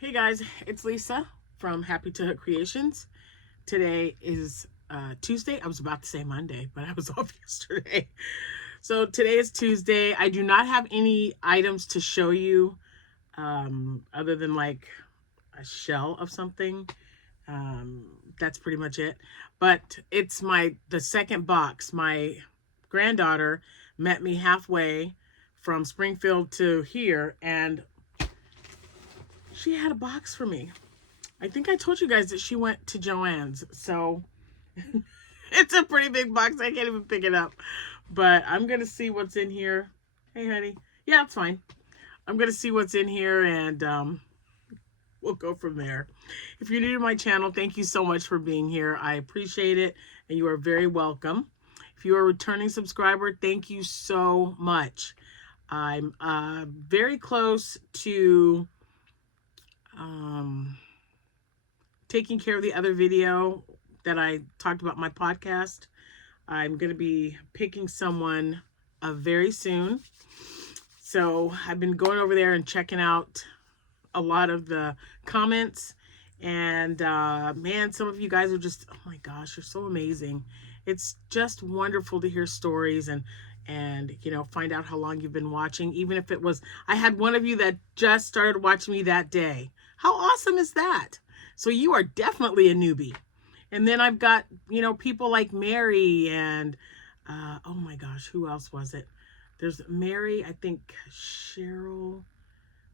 Hey guys, it's Lisa from Happytohook Creations. Today is Tuesday. I was about to say Monday, but I was off yesterday. So today is Tuesday. I do not have any items to show you other than like a shell of something. That's pretty much it. But it's the second box. My granddaughter met me halfway from Springfield to here, and she had a box for me. I think I told you guys that she went to JoAnn's, so it's a pretty big box. I can't even pick it up, but I'm going to see what's in here. Hey, honey. Yeah, it's fine. I'm going to see what's in here, and we'll go from there. If you're new to my channel, thank you so much for being here. I appreciate it, and you are very welcome. If you are a returning subscriber, thank you so much. I'm very close to taking care of the other video that I talked about my podcast. I'm going to be picking someone very soon. So I've been going over there and checking out a lot of the comments. And man, some of you guys are just, oh my gosh, you're so amazing. It's just wonderful to hear stories and you know, find out how long you've been watching. Even if it was, I had one of you that just started watching me that day. How awesome is that? So you are definitely a newbie. And then I've got, you know, people like Mary and, oh my gosh, who else was it? There's Mary, I think Cheryl.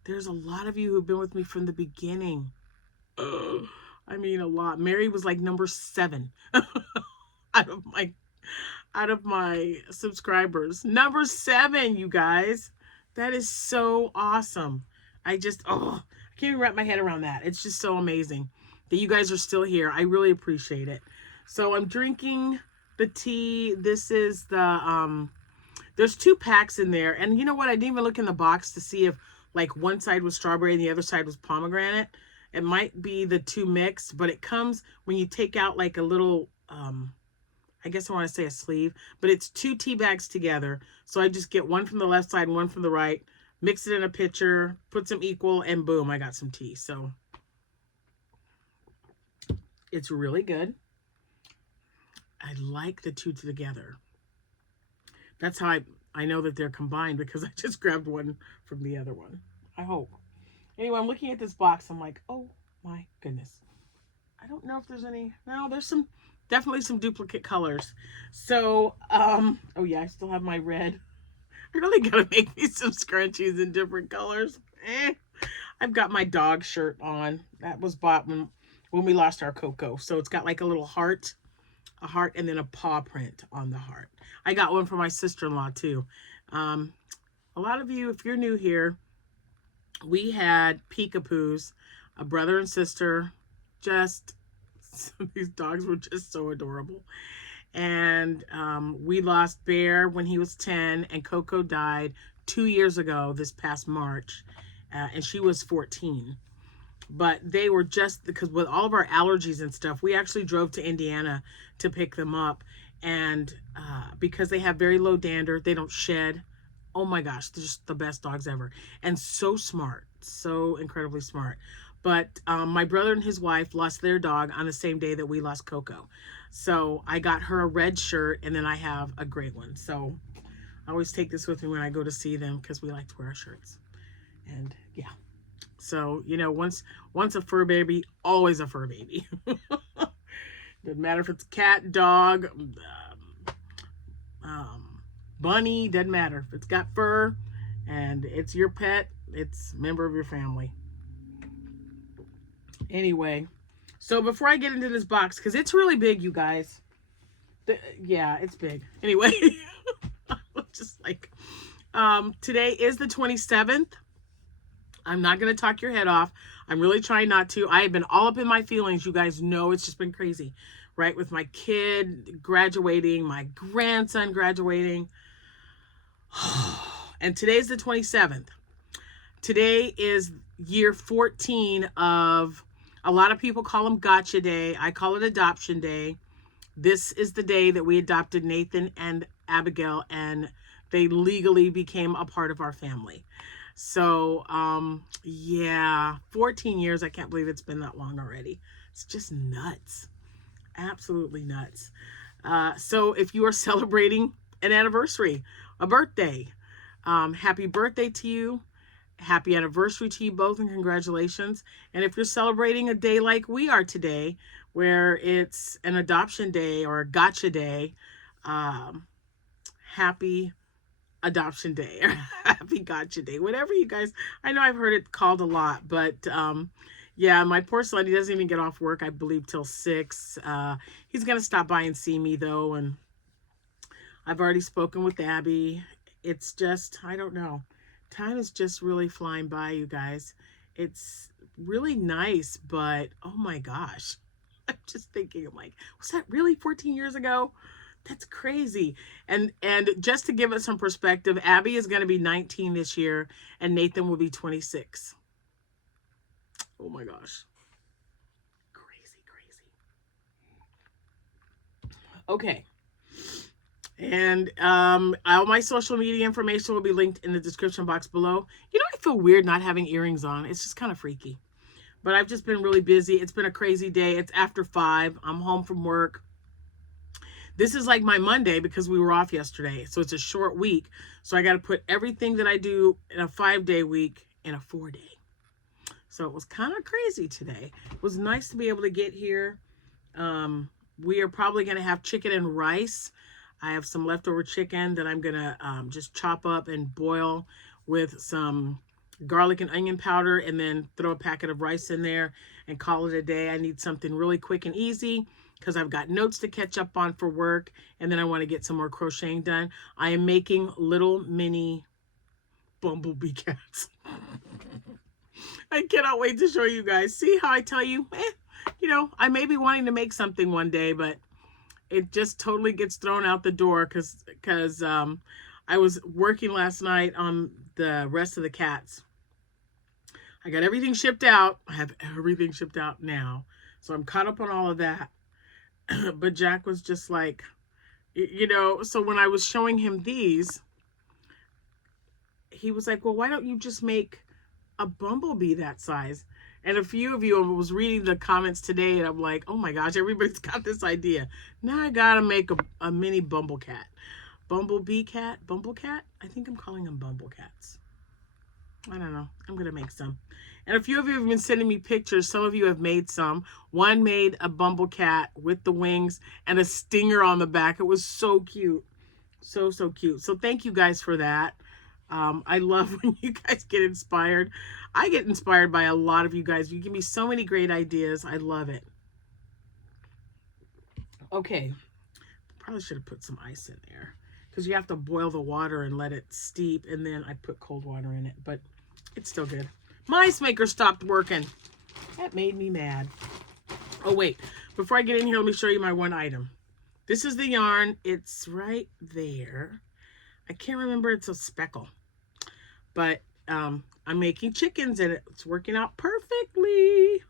There's a lot of you who've been with me from the beginning. I mean, a lot. Mary was like number 7 out of my subscribers. Number 7, you guys. That is so awesome. I can't even wrap my head around that. It's just so amazing that you guys are still here. I really appreciate it. So I'm drinking the tea. This is the, there's 2 packs in there. And you know what? I didn't even look in the box to see if like one side was strawberry and the other side was pomegranate. It might be the 2 mixed, but it comes when you take out like a little, I guess I want to say a sleeve, but it's 2 tea bags together. So I just get one from the left side and one from the right, mix it in a pitcher, put some equal, and boom, I got some tea. So it's really good. I like the 2 together. That's how I know that they're combined, because I just grabbed one from the other one. I hope. Anyway, I'm looking at this box. I'm like, oh my goodness. I don't know if there's any. No, there's definitely some duplicate colors. So, oh yeah, I still have my red. I really gotta make me some scrunchies in different colors. I've got my dog shirt on. That was bought when we lost our Coco. So it's got like a little heart, and then a paw print on the heart. I got one for my sister-in-law too. A lot of you, if you're new here, we had peekapoos, a brother and sister. These dogs were just so adorable. And we lost Bear when he was 10, and Coco died 2 years ago this past March, and she was 14. But they were just, because with all of our allergies and stuff, we actually drove to Indiana to pick them up. And because they have very low dander, they don't shed. Oh my gosh, they're just the best dogs ever. And so smart, so incredibly smart. But my brother and his wife lost their dog on the same day that we lost Coco. So I got her a red shirt, and then I have a gray one. So I always take this with me when I go to see them, because we like to wear our shirts. And yeah. So, you know, once a fur baby, always a fur baby. Doesn't matter if it's cat, dog, bunny, doesn't matter. If it's got fur and it's your pet, it's a member of your family. Anyway, so before I get into this box, because it's really big, you guys. Yeah, it's big. Anyway, just like, today is the 27th. I'm not going to talk your head off. I'm really trying not to. I have been all up in my feelings. You guys know it's just been crazy, right? With my kid graduating, my grandson graduating. And today's the 27th. Today is year 14 of, a lot of people call them Gotcha Day. I call it Adoption Day. This is the day that we adopted Nathan and Abigail, and they legally became a part of our family. So, yeah, 14 years. I can't believe it's been that long already. It's just nuts. Absolutely nuts. So if you are celebrating an anniversary, a birthday, happy birthday to you. Happy anniversary to you both, and congratulations. And if you're celebrating a day like we are today, where it's an adoption day or a gotcha day, um, happy adoption day or happy gotcha day, whatever you guys. I know I've heard it called a lot, but yeah, my poor son, he doesn't even get off work, I believe, till 6. He's gonna stop by and see me though, and I've already spoken with Abby. It's just, I don't know, time is just really flying by, you guys. It's really nice, but oh my gosh, I'm just thinking, I'm like, was that really 14 years ago? That's crazy. And just to give it some perspective, Abby is going to be 19 this year, and Nathan will be 26. Oh my gosh. Crazy, crazy. Okay. And all my social media information will be linked in the description box below. You know, I feel weird not having earrings on. It's just kind of freaky. But I've just been really busy. It's been a crazy day. It's after 5. I'm home from work. This is like my Monday because we were off yesterday. So it's a short week. So I got to put everything that I do in a 5-day week in a 4-day. So it was kind of crazy today. It was nice to be able to get here. We are probably going to have chicken and rice. I have some leftover chicken that I'm going to just chop up and boil with some garlic and onion powder, and then throw a packet of rice in there and call it a day. I need something really quick and easy because I've got notes to catch up on for work, and then I want to get some more crocheting done. I am making little mini bumblebee cats. I cannot wait to show you guys. See how I tell you, you know, I may be wanting to make something one day, but it just totally gets thrown out the door because I was working last night on the rest of the cats. I got everything shipped out. I have everything shipped out now. So I'm caught up on all of that. But Jack was just like, you know, so when I was showing him these, he was like, well, why don't you just make a bumblebee that size? And a few of you, I was reading the comments today, and I'm like, oh my gosh, everybody's got this idea. Now I gotta make a mini bumblecat. Bumblebee cat? Bumblecat? I think I'm calling them bumblecats. I don't know. I'm going to make some. And a few of you have been sending me pictures. Some of you have made some. One made a bumblecat with the wings and a stinger on the back. It was so cute. So, so cute. So thank you guys for that. I love when you guys get inspired. I get inspired by a lot of you guys. You give me so many great ideas. I love it. Okay. Probably should have put some ice in there, because you have to boil the water and let it steep, and then I put cold water in it, but it's still good. My ice maker stopped working. That made me mad. Oh, wait. Before I get in here, let me show you my one item. This is the yarn. It's right there. I can't remember. It's a speckle. But I'm making chickens, and it's working out perfectly.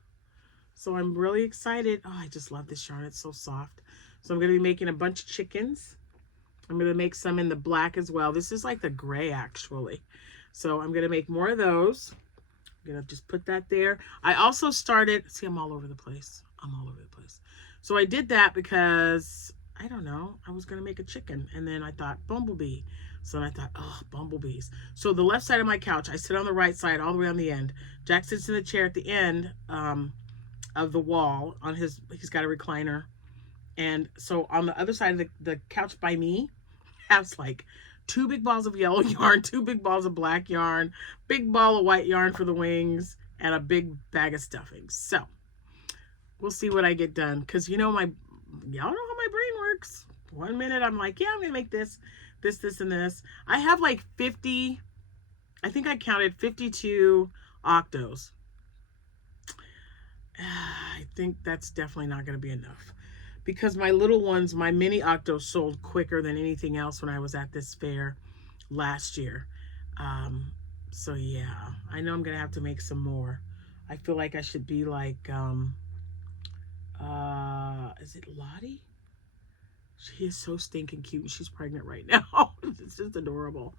So I'm really excited. Oh, I just love this yarn. It's so soft. So I'm going to be making a bunch of chickens. I'm going to make some in the black as well. This is like the gray, actually. So I'm going to make more of those. I'm going to just put that there. I also started, see, I'm all over the place. I'm all over the place. So I did that because, I don't know, I was going to make a chicken. And then I thought, bumblebee. So then I thought, oh, bumblebees. So the left side of my couch, I sit on the right side all the way on the end. Jack sits in the chair at the end of the wall. He's got a recliner. And so on the other side of the couch by me, has like 2 big balls of yellow yarn, 2 big balls of black yarn, big ball of white yarn for the wings, and a big bag of stuffing. So we'll see what I get done, because you know y'all know how my brain works. One minute I'm like, yeah, I'm gonna make this, and this. I have like 50, I think I counted 52 octos. I think that's definitely not gonna be enough, because my little ones, my mini octos, sold quicker than anything else when I was at this fair last year. So yeah, I know I'm gonna have to make some more. I feel like I should be like, is it Lottie? She is so stinking cute, and she's pregnant right now. It's just adorable.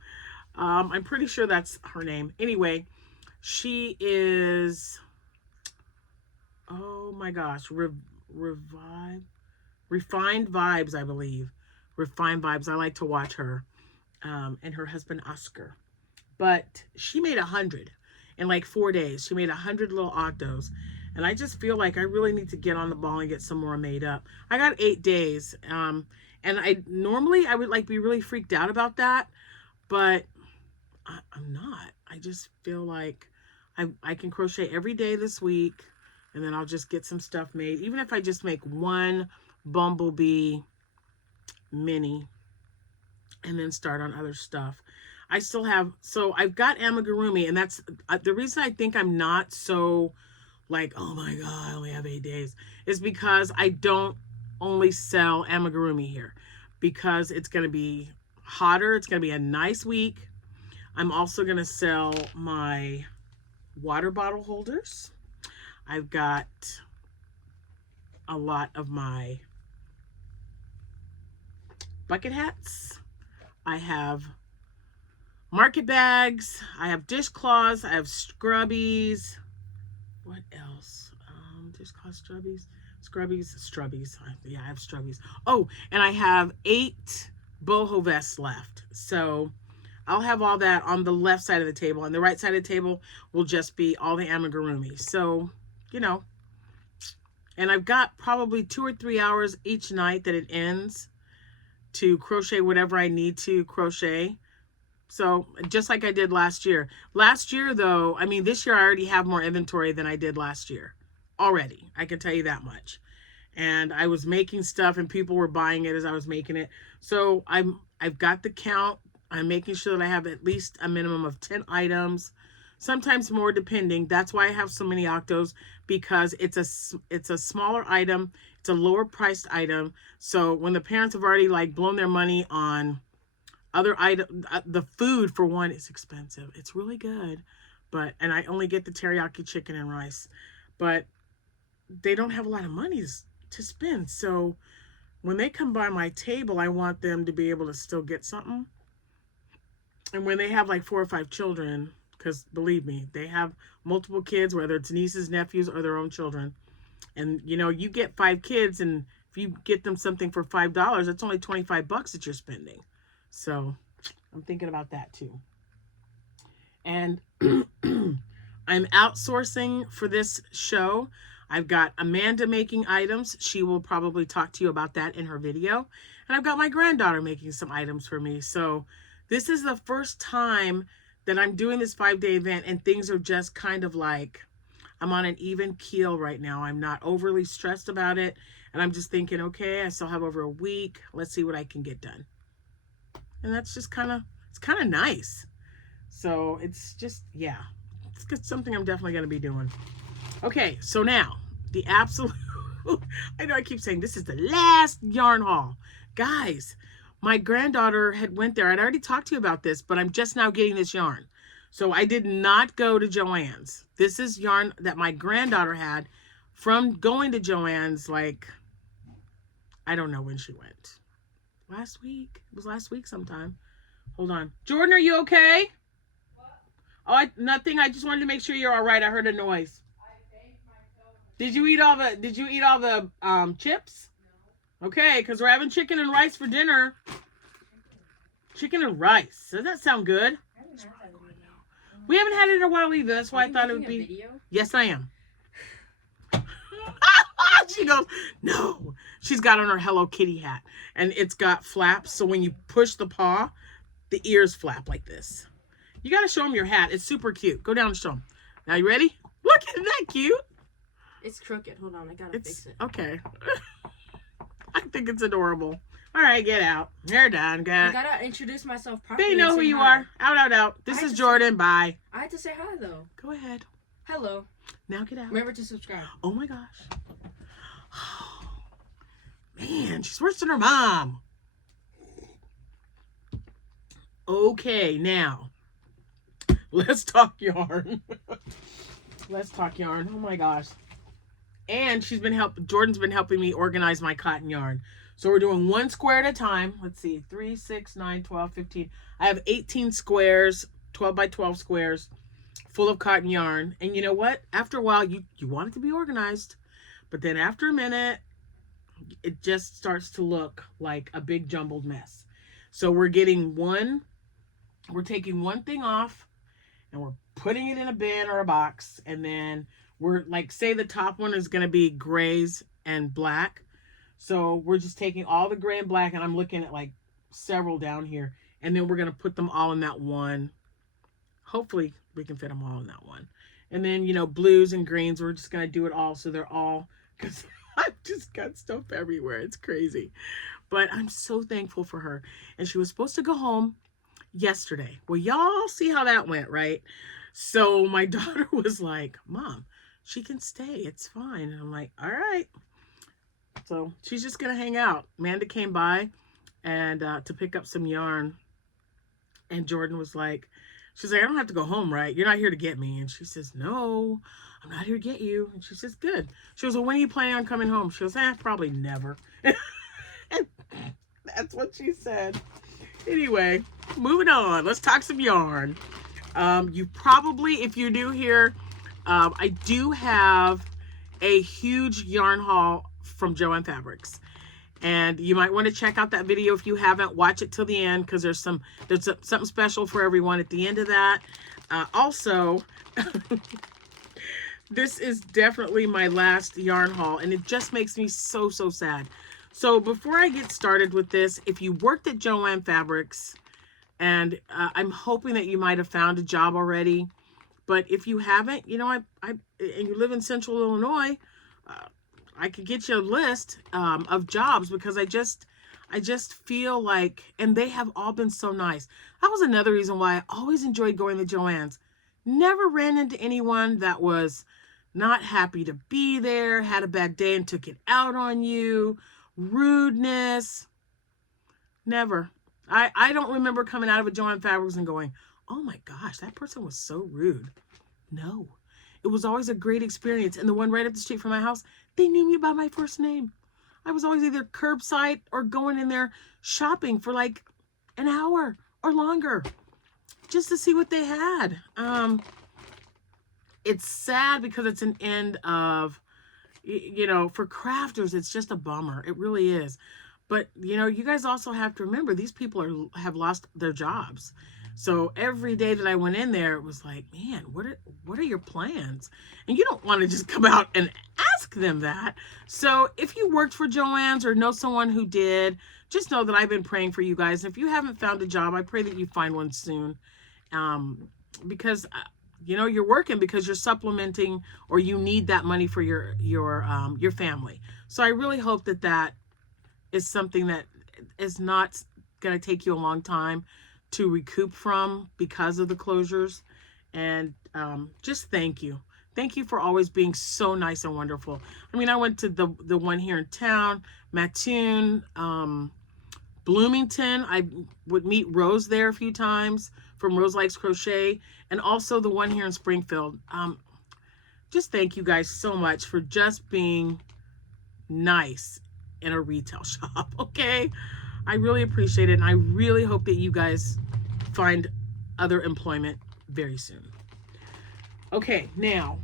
I'm pretty sure that's her name. Anyway, she is, oh my gosh, Refined Vibes, I believe. Refined Vibes. I like to watch her, and her husband Oscar. But she made 100 in like 4 days. She made 100 little octos, and I just feel like I really need to get on the ball and get some more made up. I got 8 days, and I normally I would like be really freaked out about that, but I'm not. I just feel like I can crochet every day this week, and then I'll just get some stuff made. Even if I just make one bumblebee mini and then start on other stuff. I still have, so I've got amigurumi, and that's the reason I think I'm not so like, oh my God, I only have 8 days, is because I don't only sell amigurumi here, because it's going to be hotter. It's going to be a nice week. I'm also going to sell my water bottle holders. I've got a lot of my bucket hats. I have market bags. I have dishcloths. I have scrubbies. What else? Dishcloths, scrubbies. Yeah, I have scrubbies. Oh, and I have 8 boho vests left. So I'll have all that on the left side of the table. On the right side of the table will just be all the amigurumi. So, you know, and I've got probably 2 or 3 hours each night that it ends to crochet whatever I need to crochet. So just like I did last year. Last year, though, I mean, this year I already have more inventory than I did last year. Already. I can tell you that much. And I was making stuff and people were buying it as I was making it. So I've got the count. I'm making sure that I have at least a minimum of 10 items. Sometimes more, depending. That's why I have so many octos, because it's a smaller item. It's a lower priced item. So when the parents have already like blown their money on other items, the food for one is expensive. It's really good, and I only get the teriyaki chicken and rice, but they don't have a lot of money to spend. So when they come by my table, I want them to be able to still get something. And when they have like 4 or 5 children, because believe me, they have multiple kids, whether it's nieces, nephews, or their own children. And you know, you get 5 kids, and if you get them something for $5, that's only $25 that you're spending. So I'm thinking about that too. And I'm outsourcing for this show. I've got Amanda making items. She will probably talk to you about that in her video. And I've got my granddaughter making some items for me. So this is the first time that I'm doing this 5-day event, and things are just kind of like, I'm on an even keel right now. I'm not overly stressed about it. And I'm just thinking, okay, I still have over a week. Let's see what I can get done. And that's just it's kind of nice. So it's just, yeah, it's something I'm definitely going to be doing. Okay, so now the absolute, I know I keep saying this is the last yarn haul. Guys, my granddaughter had went there. I'd already talked to you about this, but I'm just now getting this yarn. So I did not go to JoAnn's. This is yarn that my granddaughter had from going to JoAnn's, like, I don't know when she went. Last week? It was last week sometime. Hold on. Jordan, are you okay? What? Oh, nothing. I just wanted to make sure you're all right. I heard a noise. I banged myself. Did you eat all the chips? No. Okay, because we're having chicken and rice for dinner. Chicken and rice. Does that sound good? We haven't had it in a while either. That's why I thought it would be. Video? Yes, I am. She goes, no. She's got on her Hello Kitty hat, and it's got flaps. So when you push the paw, the ears flap like this. You got to show them your hat. It's super cute. Go down and show them. Now, you ready? Look, isn't that cute? It's crooked. Hold on. I got to fix it. Okay. I think it's adorable. All right, get out. You're done. I got to introduce myself properly. They know who you are. Out. This is Jordan. Bye. I had to say hi, though. Go ahead. Hello. Now get out. Remember to subscribe. Oh, my gosh. Man, she's worse than her mom. Okay, now let's talk yarn. Let's talk yarn. Oh my gosh. And Jordan's been helping me organize my cotton yarn. So we're doing 1 square at a time. Let's see, 3, 6, 9, 12, 15. I have 18 squares, 12 by 12 squares, full of cotton yarn. And you know what? After a while, you want it to be organized. But then after a minute, it just starts to look like a big jumbled mess. So we're taking one thing off and we're putting it in a bin or a box. And then we're like, say the top one is going to be grays and black. So we're just taking all the gray and black, and I'm looking at like several down here. And then we're going to put them all in that one. Hopefully we can fit them all in that one. And then, you know, blues and greens, we're just going to do it all. So they're all, because I've just got stuff everywhere. It's crazy. But I'm so thankful for her. And she was supposed to go home yesterday. Well, y'all see how that went, right? So my daughter was like, Mom, she can stay. It's fine. And I'm like, all right. So she's just going to hang out. Amanda came by and to pick up some yarn. And Jordan was like, she's like, I don't have to go home, right? You're not here to get me. And she says, no, I'm not here to get you. And she says, good. She goes, well, when are you planning on coming home? She goes, probably never. And that's what she said. Anyway, moving on. Let's talk some yarn. You probably, if you're new here, I do have a huge yarn haul from JoAnn Fabrics. And you might want to check out that video if you haven't. Watch it till the end because there's something special for everyone at the end of that. Also, this is definitely my last yarn haul, and it just makes me so, so sad. So before I get started with this, if you worked at JoAnn Fabrics, and I'm hoping that you might have found a job already, but if you haven't, you know, and you live in Central Illinois, I could get you a list of jobs because I just feel like, and they have all been so nice. That was another reason why I always enjoyed going to JoAnn's. Never ran into anyone that was not happy to be there, had a bad day and took it out on you, rudeness. Never. I don't remember coming out of a JoAnn Fabrics and going, oh my gosh, that person was so rude. No. It was always a great experience. And the one right up the street from my house, they knew me by my first name. I was always either curbside or going in there shopping for like an hour or longer just to see what they had. It's sad because it's an end of, you know, for crafters, it's just a bummer. It really is. But, you know, you guys also have to remember these people have lost their jobs. So every day that I went in there, it was like, man, what are your plans? And you don't want to just come out and ask them that. So if you worked for JoAnn's or know someone who did, just know that I've been praying for you guys. If you haven't found a job, I pray that you find one soon. Because you know, you're working because you're supplementing or you need that money for your family. So I really hope that is something that is not going to take you a long time to recoup from because of the closures. And just thank you. Thank you for always being so nice and wonderful. I mean, I went to the one here in town, Mattoon, Bloomington. I would meet Rose there a few times from Rose Likes Crochet, and also the one here in Springfield. Just thank you guys so much for just being nice in a retail shop, okay? I really appreciate it, and I really hope that you guys find other employment very soon. Okay, now,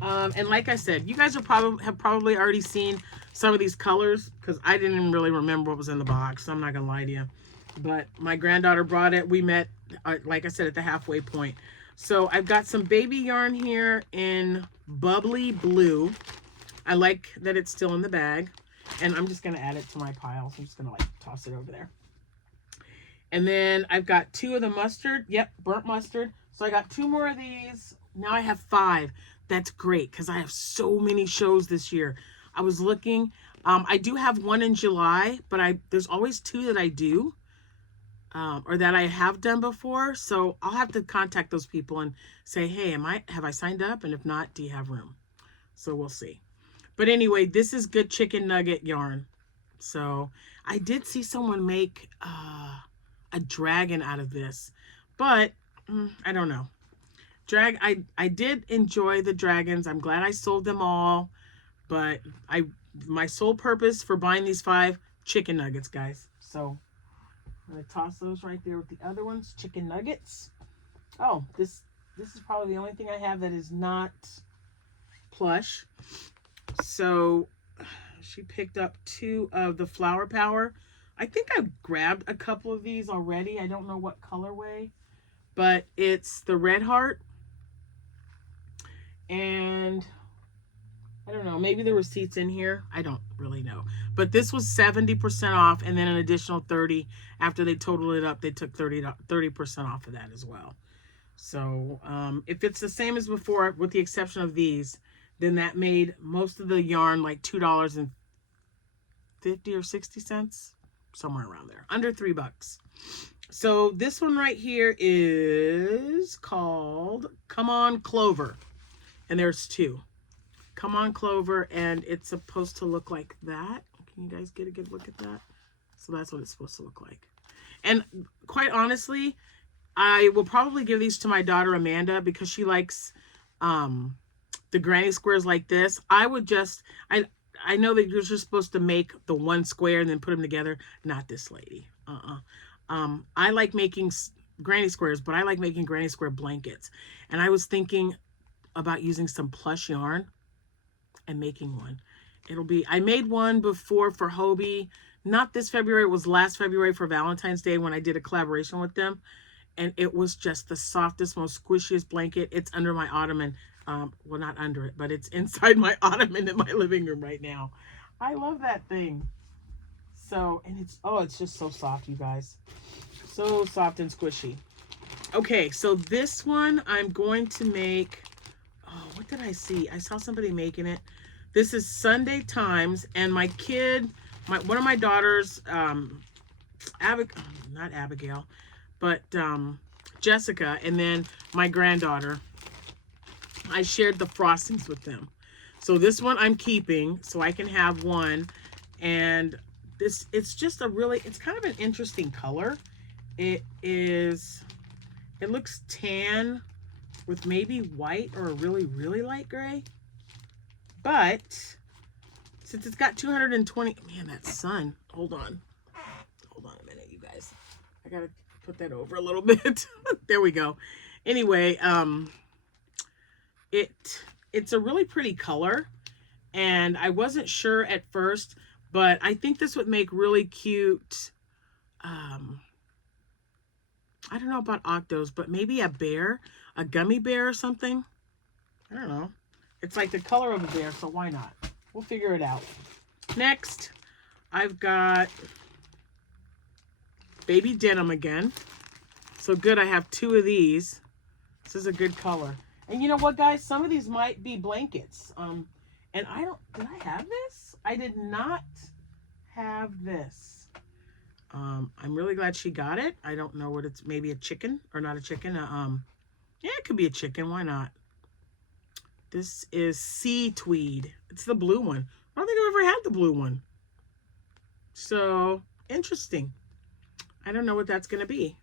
and like I said, you guys have probably already seen some of these colors because I didn't even really remember what was in the box. So I'm not gonna lie to you, but my granddaughter brought it. We met, like I said, at the halfway point. So I've got some baby yarn here in bubbly blue. I like that it's still in the bag. And I'm just going to add it to my pile. So I'm just going to like toss it over there. And then I've got 2 of the mustard. Yep, burnt mustard. So I got 2 more of these. Now I have 5. That's great because I have so many shows this year. I was looking. I do have one in July, but there's always 2 that I do or that I have done before. So I'll have to contact those people and say, hey, have I signed up? And if not, do you have room? So we'll see. But anyway, this is good chicken nugget yarn. So I did see someone make a dragon out of this, but I don't know. I did enjoy the dragons. I'm glad I sold them all, but my sole purpose for buying these 5 chicken nuggets, guys. So I'm going to toss those right there with the other ones. Chicken nuggets. Oh, this is probably the only thing I have that is not plush. So she picked up 2 of the Flower Power. I think I've grabbed a couple of these already. I don't know what colorway, but it's the Red Heart. And I don't know, maybe the receipt's in here. I don't really know. But this was 70% off, and then an additional 30 after they totaled it up. They took 30% off of that as well. So if it's the same as before, with the exception of these, then that made most of the yarn like $2.50 or 60 cents, somewhere around there, under $3. So this one right here is called Come On Clover, and there's 2. Come On Clover, and it's supposed to look like that. Can you guys get a good look at that? So that's what it's supposed to look like. And quite honestly, I will probably give these to my daughter Amanda because she likes the granny squares like this. I would just, I know that you're just supposed to make the one square and then put them together. Not this lady. I like making granny squares, but I like making granny square blankets. And I was thinking about using some plush yarn and making one. I made one before for Hobie, not this February, it was last February for Valentine's Day when I did a collaboration with them. And it was just the softest, most squishiest blanket. It's under my ottoman. Well, not under it, but it's inside my ottoman in my living room right now. I love that thing. So, and it's just so soft, you guys. So soft and squishy. Okay, so this one I'm going to make, what did I see? I saw somebody making it. This is Sunday Times, and my kid, one of my daughters, not Abigail, but Jessica, and then my granddaughter, I shared the frostings with them. So this one I'm keeping so I can have one. And it's just it's kind of an interesting color. It looks tan with maybe white or a really, really light gray. But since it's got 220, man, that sun, hold on a minute, you guys. I gotta put that over a little bit. There we go. Anyway, it's a really pretty color, and I wasn't sure at first, but I think this would make really cute, I don't know about octos, but maybe a bear, a gummy bear or something. I don't know. It's like the color of a bear, so why not? We'll figure it out. Next, I've got baby denim again. So good, I have 2 of these. This is a good color. And you know what, guys? Some of these might be blankets. And did I have this? I did not have this. I'm really glad she got it. I don't know what it's, maybe a chicken or not a chicken. Yeah, it could be a chicken. Why not? This is sea tweed. It's the blue one. I don't think I've ever had the blue one. So, interesting. I don't know what that's going to be.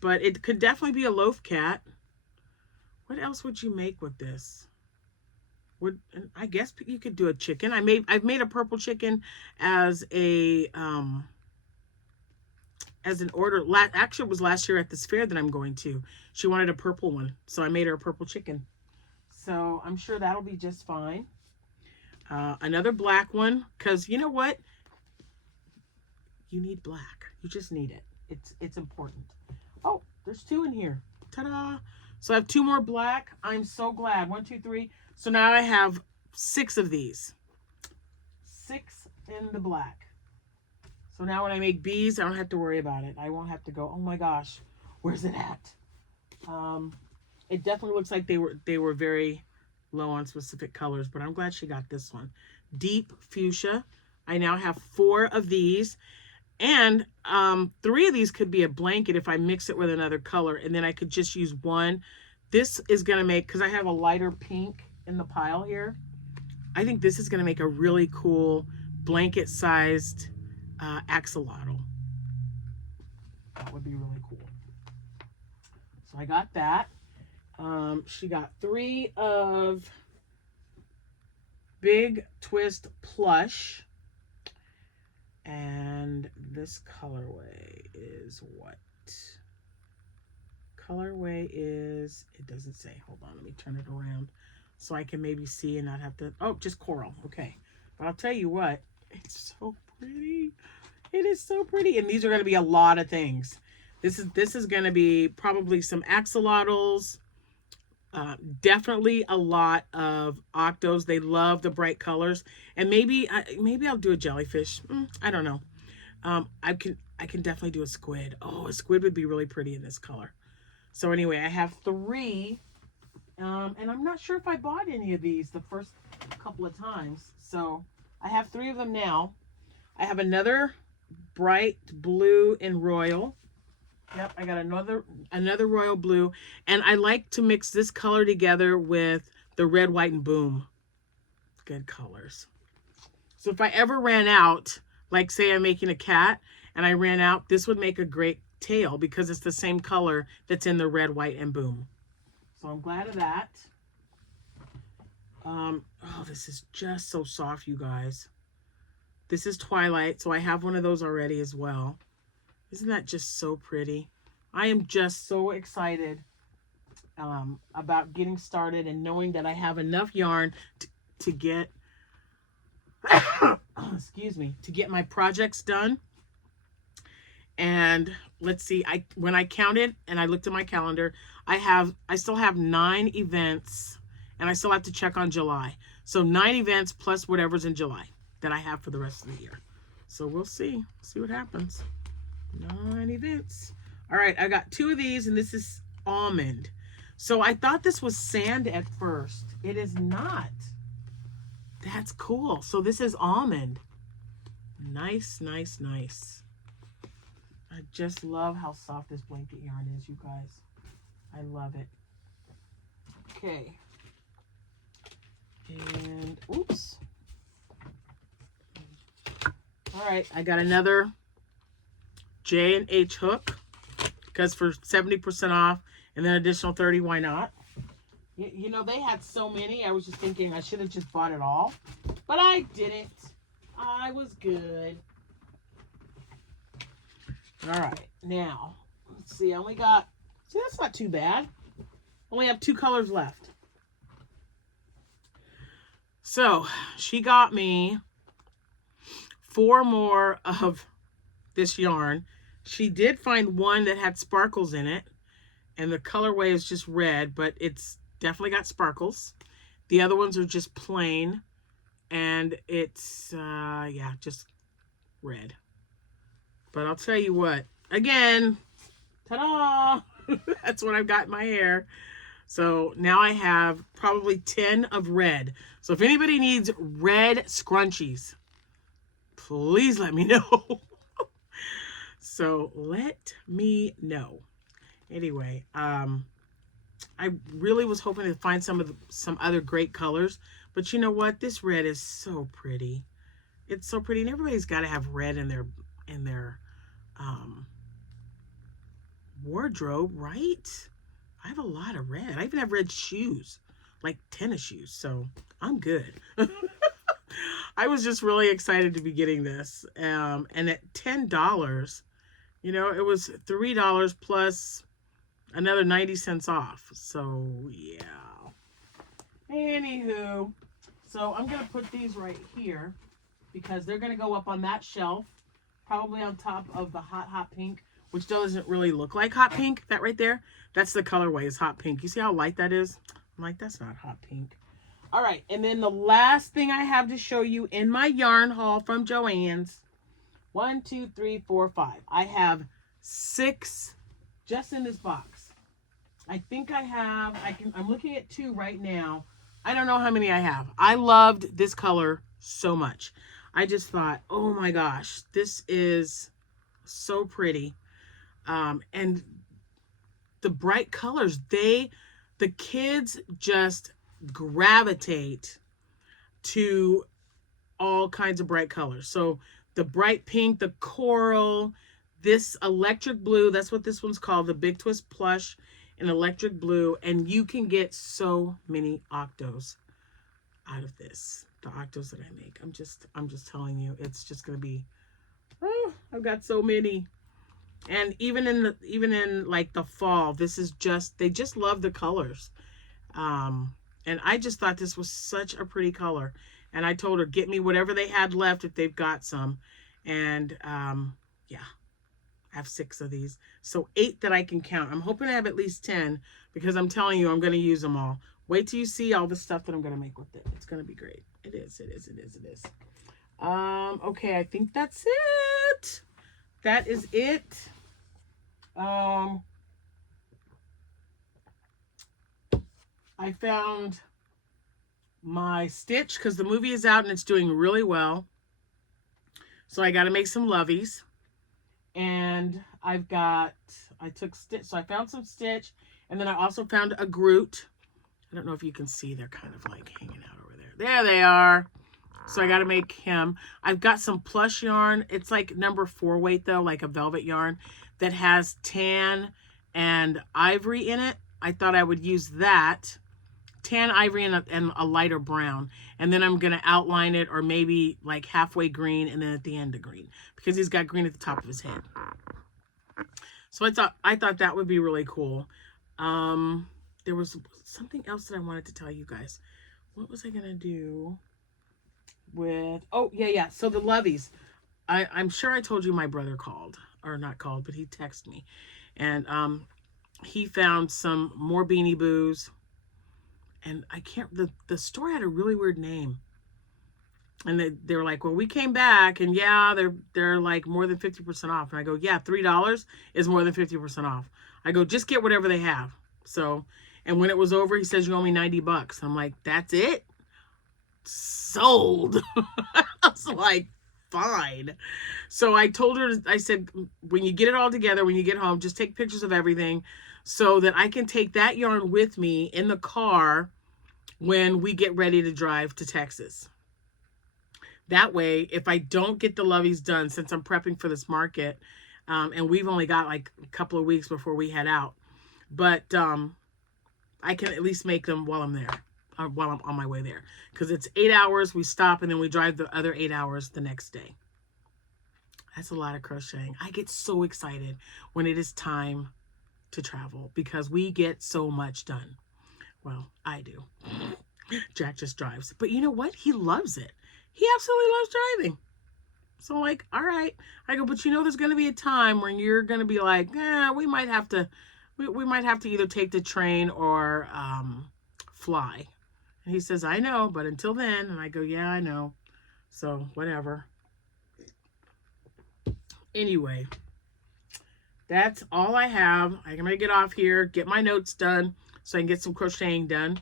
But it could definitely be a loaf cat. What else would you make with this? I guess you could do a chicken. I've made a purple chicken as an order. Actually, it was last year at this fair that I'm going to. She wanted a purple one, so I made her a purple chicken. So I'm sure that'll be just fine. Another black one, because you know what? You need black. You just need it. It's important. Oh, there's 2 in here. Ta-da! So I have 2 more black. I'm so glad. 1, 2, 3. So now I have 6 of these. 6 in the black. So now when I make bees, I don't have to worry about it. I won't have to go, oh my gosh, where's it at? It definitely looks like they were very low on specific colors, but I'm glad she got this one. Deep fuchsia. I now have 4 of these. And 3 of these could be a blanket if I mix it with another color, and then I could just use 1. This is going to make, because I have a lighter pink in the pile here, I think this is going to make a really cool blanket-sized axolotl. That would be really cool. So I got that. She got 3 of Big Twist Plush. And this colorway is what? Colorway is, it doesn't say. Hold on, let me turn it around so I can maybe see and not have to, oh, just coral. Okay. But I'll tell you what, it's so pretty. It is so pretty. And these are going to be a lot of things. This is going to be probably some axolotls, definitely a lot of octos. They love the bright colors. And maybe I'll do a jellyfish. I don't know. I can definitely do a squid. Oh, a squid would be really pretty in this color. So anyway, I have 3, and I'm not sure if I bought any of these the first couple of times. So I have 3 of them now. I have another bright blue and royal. Yep, I got another royal blue, and I like to mix this color together with the red, white, and boom. Good colors. So if I ever ran out, like say I'm making a cat and I ran out, this would make a great tail because it's the same color that's in the red, white, and boom. So I'm glad of that. Oh, this is just so soft, you guys. This is Twilight, so I have one of those already as well. Isn't that just so pretty? I am just so excited about getting started and knowing that I have enough yarn to get excuse me, to get my projects done. And let's see, when I counted and I looked at my calendar, I still have 9 events, and I still have to check on July. So 9 events plus whatever's in July that I have for the rest of the year. So we'll see what happens. 9 events. All right, I got 2 of these, and this is almond. So I thought this was sand at first. It is not. That's cool. So this is almond. Nice, nice, nice. I just love how soft this blanket yarn is, you guys. I love it. Okay. And, oops. All right, I got another J&H hook because for 70% off and then additional 30, why not? You know, they had so many. I was just thinking I should have just bought it all, but I didn't. I was good. All right, now, let's see. I only got, see, that's not too bad. Only have 2 colors left. So she got me 4 more of this yarn. She did find one that had sparkles in it, and the colorway is just red, but it's definitely got sparkles. The other ones are just plain, and it's, yeah, just red. But I'll tell you what, again, ta-da! That's what I've got in my hair. So now I have probably 10 of red. So if anybody needs red scrunchies, please let me know. So let me know. Anyway, I really was hoping to find some other great colors, but you know what? This red is so pretty. It's so pretty, and everybody's got to have red in their wardrobe, right? I have a lot of red. I even have red shoes, like tennis shoes, so I'm good. I was just really excited to be getting this, and at $10, you know, it was $3 plus another 90 cents off. So yeah. Anywho, so I'm gonna put these right here because they're gonna go up on that shelf, probably on top of the hot pink, which doesn't really look like hot pink. That right there, that's the colorway, is hot pink. You see how light that is? I'm like, that's not hot pink. All right, and then the last thing I have to show you in my yarn haul from JoAnn's, 1, 2, 3, 4, 5. I have 6 just in this box. I think I have, I'm looking at 2 right now. I don't know how many I have. I loved this color so much. I just thought, oh my gosh, this is so pretty. And the bright colors, the kids just gravitate to all kinds of bright colors. So the bright pink, the coral, this electric blue, that's what this one's called, the Big Twist Plush in electric blue, and you can get so many octos out of this. The octos that I make, I'm just telling you, it's just going to be Oh, I've got so many. And even in like the fall, this is just, they just love the colors. And I just thought this was such a pretty color. And I told her, get me whatever they had left if they've got some. And yeah, I have 6 of these. So 8 that I can count. I'm hoping I have at least 10 because I'm telling you, I'm going to use them all. Wait till you see all the stuff that I'm going to make with it. It's going to be great. It is. Okay, I think that's it. That is it. I found my stitch because the movie is out and it's doing really well. So I got to make some loveys. And I took stitch. So I found some stitch. And then I also found a Groot. I don't know if you can see. They're kind of like hanging out over there. There they are. So I got to make him. I've got some plush yarn. It's like number 4 weight though, like a velvet yarn that has tan and ivory in it. I thought I would use that. Tan, ivory, and a lighter brown. And then I'm going to outline it, or maybe like halfway green and then at the end a green, because he's got green at the top of his head. So I thought that would be really cool. There was something else that I wanted to tell you guys. What was I going to do with, oh yeah. So the loveys, I'm sure I told you my brother called, or not called, but he texted me. And he found some more Beanie Boos. And I can't, the store had a really weird name. And they were like, well, we came back and yeah, they're like more than 50% off. And I go, yeah, $3 is more than 50% off. I go, just get whatever they have. So, and when it was over, he says, you owe me $90. I'm like, that's it? Sold. I was like, fine. So I told her, I said, when you get it all together, when you get home, just take pictures of everything so that I can take that yarn with me in the car when we get ready to drive to Texas. That way, if I don't get the loveys done, since I'm prepping for this market, and we've only got like a couple of weeks before we head out, but I can at least make them while I'm there, while I'm on my way there. Because it's 8 hours, we stop, and then we drive the other 8 hours the next day. That's a lot of crocheting. I get so excited when it is time to travel because we get so much done. Well, I do. Jack just drives. But you know what? He loves it. He absolutely loves driving. So I'm like, all right. I go, but you know there's going to be a time when you're going to be like, we might have to either take the train or fly. And he says, I know, but until then. And I go, yeah, I know. So whatever. Anyway, that's all I have. I'm going to get off here, get my notes done so I can get some crocheting done.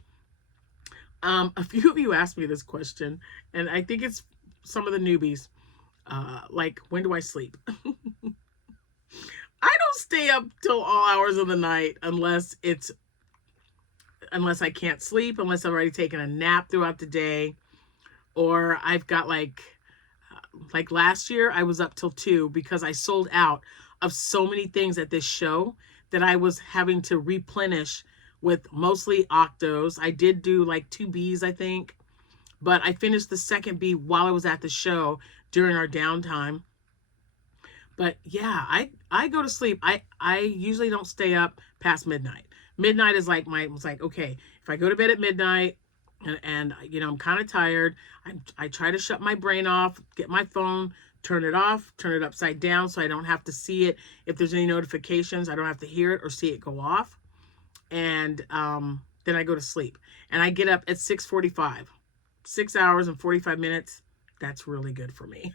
A few of you asked me this question, and I think it's some of the newbies. Like, when do I sleep? I don't stay up till all hours of the night unless I can't sleep, unless I've already taken a nap throughout the day, or I've got like last year I was up till 2 because I sold out of so many things at this show that I was having to replenish with mostly octos. I did do like 2 Bs, I think, but I finished the second B while I was at the show during our downtime. But yeah, I go to sleep. I usually don't stay up past midnight. Midnight is like okay, if I go to bed at midnight and you know, I'm kind of tired, I try to shut my brain off, get my phone, turn it off, turn it upside down so I don't have to see it. If there's any notifications, I don't have to hear it or see it go off. And then I go to sleep. And I get up at 6:45. 6 hours and 45 minutes. That's really good for me.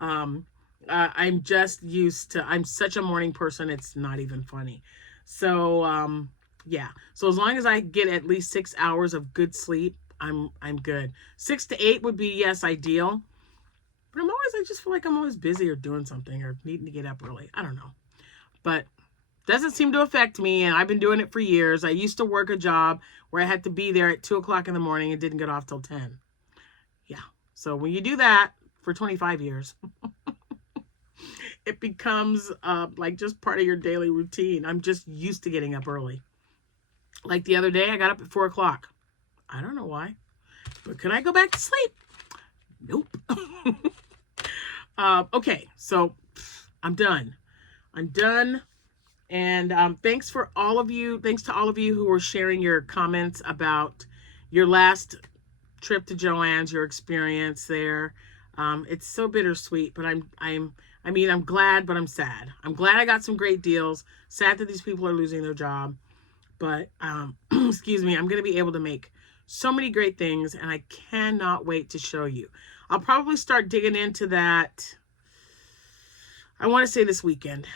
I'm just used to, I'm such a morning person, it's not even funny. So yeah. So as long as I get at least 6 hours of good sleep, I'm good. 6 to 8 would be, yes, ideal. But I just feel like I'm always busy or doing something or needing to get up early. I don't know. But doesn't seem to affect me, and I've been doing it for years. I used to work a job where I had to be there at 2 o'clock in the morning and didn't get off till 10. Yeah. So when you do that for 25 years, it becomes like just part of your daily routine. I'm just used to getting up early. Like the other day, I got up at 4 o'clock. I don't know why. But could I go back to sleep? Nope. Okay, so I'm done. I'm done. And thanks to all of you who were sharing your comments about your last trip to JoAnn's, your experience there. It's so bittersweet, but I'm glad, but I'm sad. I'm glad I got some great deals. Sad that these people are losing their job, but excuse me, I'm going to be able to make so many great things, and I cannot wait to show you. I'll probably start digging into that. I want to say this weekend.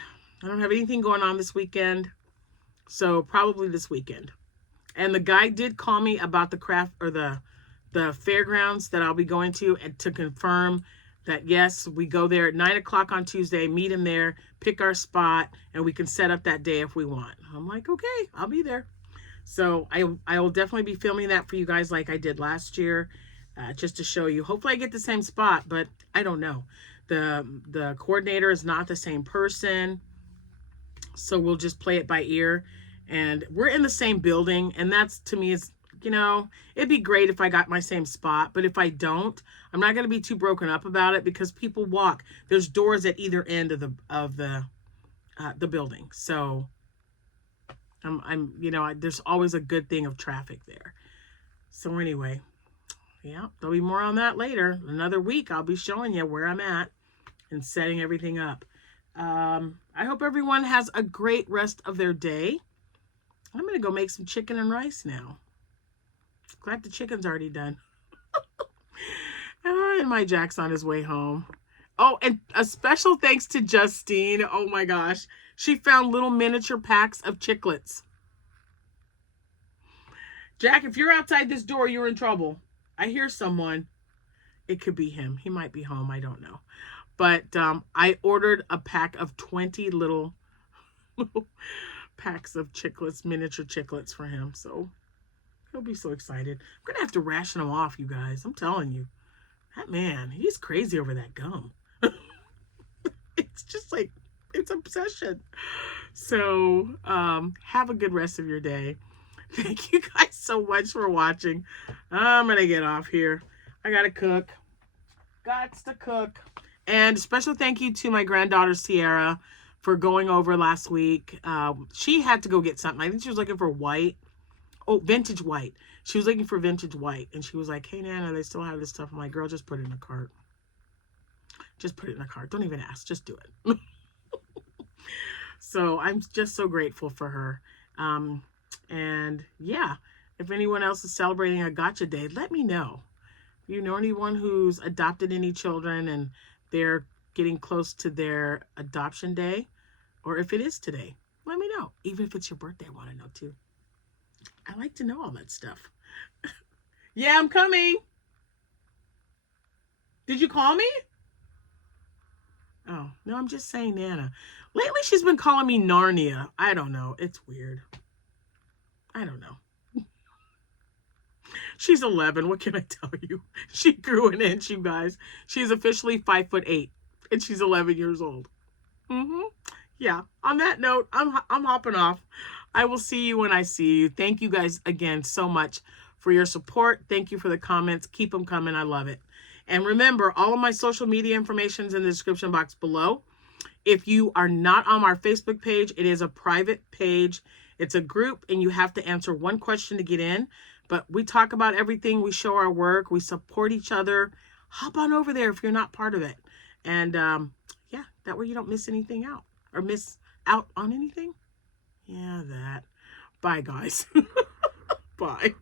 I don't have anything going on this weekend, so probably this weekend. And the guy did call me about the craft or the fairgrounds that I'll be going to, and to confirm that yes, we go there at 9 o'clock on Tuesday, meet him there, pick our spot, and we can set up that day if we want. I'm like, okay, I'll be there. So I will definitely be filming that for you guys like I did last year, just to show you. Hopefully I get the same spot, but I don't know. The coordinator is not the same person, so we'll just play it by ear. And we're in the same building, and that's, to me, is, you know, it'd be great if I got my same spot, but if I don't, I'm not going to be too broken up about it, because people walk. There's doors at either end of the building, so you know, there's always a good thing of traffic there. So anyway, yeah, there'll be more on that later. Another week, I'll be showing you where I'm at and setting everything up. I hope everyone has a great rest of their day. I'm going to go make some chicken and rice now. Glad the chicken's already done. And my Jack's on his way home. Oh, and a special thanks to Justine. Oh my gosh. She found little miniature packs of chiclets. Jack, if you're outside this door, you're in trouble. I hear someone. It could be him. He might be home. I don't know. But I ordered a pack of 20 little packs of chiclets, miniature chiclets for him. So he'll be so excited. I'm going to have to ration him off, you guys. I'm telling you. That man, he's crazy over that gum. It's just like, it's obsession. So have a good rest of your day. Thank you guys so much for watching. I'm going to get off here. I got to cook. Gots to cook. And special thank you to my granddaughter, Sierra, for going over last week. She had to go get something. I think she was looking for white. Oh, vintage white. She was looking for vintage white. And she was like, hey, Nana, they still have this stuff. I'm like, girl, just put it in a cart. Just put it in a cart. Don't even ask. Just do it. So I'm just so grateful for her. And yeah, if anyone else is celebrating a gotcha day, let me know. If you know anyone who's adopted any children and they're getting close to their adoption day, or if it is today, let me know. Even if it's your birthday, I want to know too. I like to know all that stuff. Yeah, I'm coming. Did you call me? Oh, no, I'm just saying Nana. Lately, she's been calling me Narnia. I don't know. It's weird. I don't know. She's 11. What can I tell you? She grew an inch, you guys. She's officially 5'8", and she's 11 years old. Yeah. On that note, I'm hopping off. I will see you when I see you. Thank you guys again so much for your support. Thank you for the comments. Keep them coming. I love it. And remember, all of my social media information is in the description box below. If you are not on our Facebook page, it is a private page. It's a group, and you have to answer one question to get in. But we talk about everything. We show our work. We support each other. Hop on over there if you're not part of it. And yeah, that way you don't miss anything out or miss out on anything. Yeah, that. Bye, guys. Bye.